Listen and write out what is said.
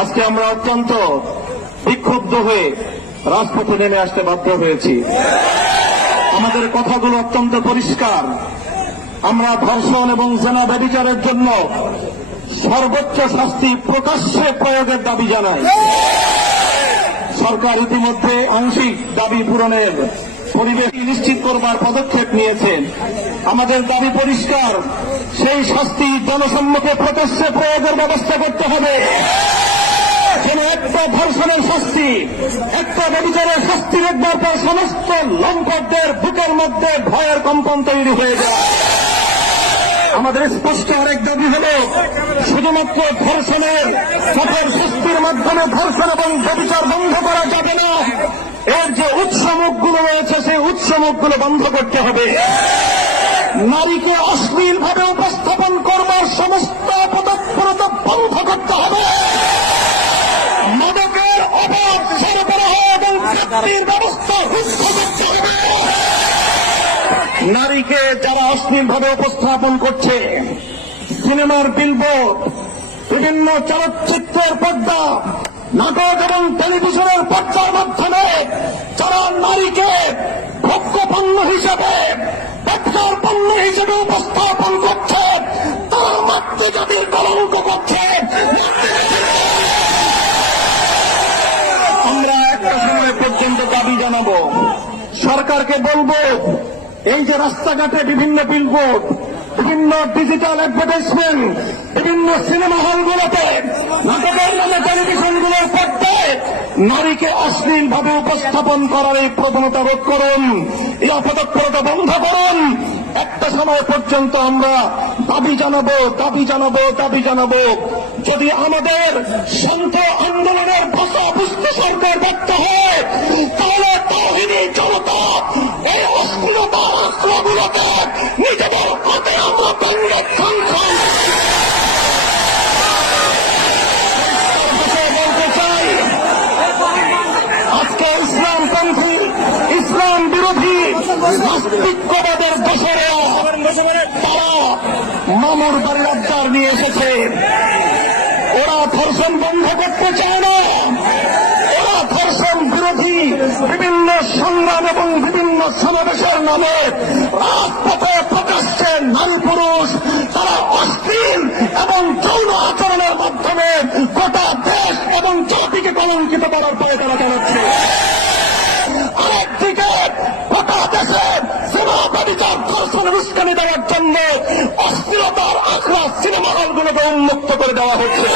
আজকে আমরা অত্যন্ত বিক্ষুব্ধ হয়ে রাজপথে নেমে আসতে বাধ্য হয়েছি। আমাদের কথাগুলো অত্যন্ত পরিষ্কার। আমরা ধর্ষণ এবং জেনা ব্যভিচারের জন্য সর্বোচ্চ শাস্তি প্রকাশ্যে প্রয়োগের দাবি জানাই। সরকার ইতিমধ্যে আংশিক দাবি পূরণের পরিবেশ নিশ্চিত করবার পদক্ষেপ নিয়েছেন। আমাদের দাবি পরিষ্কার, সেই শাস্তি জনসম্মুখে প্রকাশ্যে প্রয়োগের ব্যবস্থা করতে হবে। যেন একটা ধর্ষণের শাস্তি, একটা ব্যভিচারের শাস্তি দেখবার পর সমস্ত লম্পটদের বুকের মধ্যে ভয়ের কম্পন তৈরি হয়ে যায়। আমাদের স্পষ্ট আরেক দাবি হল, শুধুমাত্র ধর্ষণের কঠোর শাস্তির মাধ্যমে ধর্ষণ এবং ব্যভিচার বন্ধ করা যাবে না। এর যে উৎসমুখগুলো রয়েছে সেই উৎসমুখগুলো বন্ধ করতে হবে। নারীকে অশ্লীলভাবে উপস্থাপন করবার সমস্ত পদক্ষেপ বন্ধ করতে হবে। মাদকের অবাধ সরবরাহ এবং চাকরির ব্যবস্থা রুদ্ধ করতে হবে। নারীকে যারা অশ্লীলভাবে উপস্থাপন করছে, সিনেমার বিলবোর্ড, বিভিন্ন চলচ্চিত্রের পর্দা, নাটক এবং টেলিভিশনের পর্দার মাধ্যমে যারা নারীকে ভোগ্য পণ্য হিসেবে, ব্যবসার পণ্য হিসেবে উপস্থাপন করছে, তারা মাতৃজাতির কলঙ্ক করছে। আমরা একটা সময় পর্যন্ত দাবি জানাবো, সরকারকে বলবো, এই যে রাস্তাঘাটে বিভিন্ন বিলবোর্ড, বিভিন্ন ডিজিটাল অ্যাডভার্টাইজমেন্ট, বিভিন্ন সিনেমা হলগুলোতে, নাটকের নামে টেলিভিশনগুলোর পর্দায় নারীকে অশ্লীলভাবে উপস্থাপন করার এই প্রবণতা রোধ করুন, এই অপতৎপরতা বন্ধ করুন। একটা সময় পর্যন্ত আমরা দাবি জানাবো। যদি আমাদের শান্ত আন্দোলনের ভাষা বুঝতে সরকার ব্যর্থ হয়, তাহলে তাওহীদি জনতা এই অশ্লীলতার আশ্রয়গুলোকে নিজেদের হাতে আমরা বলতে চাই। আজকে ইসলামপন্থী, ইসলাম বিরোধী নাস্তিক্যবাদের দোষরেরা তারা মামুর বাড়ির আবদার নিয়ে এসেছে। ওরা ধর্ষণ বন্ধ করতে চায় না। ওরা ধর্ষণ বিরোধী বিভিন্ন সংগ্রাম এবং বিভিন্ন সমাবেশের নামে রাজপথে প্রকাশ্যে নারী পুরুষ তারা অশ্লীল এবং যৌন আচরণের মাধ্যমে গোটা দেশ এবং জাতিকে কলঙ্কিত করার পরে তারা চালাচ্ছে। আরেকদিকে গোটা দেশে সিনেমা ব্যভিচার ধর্ষণের উস্কানি দেওয়ার জন্য অশ্লীলতার আখড়া সিনেমা হলগুলোকে উন্মুক্ত করে দেওয়া হচ্ছে।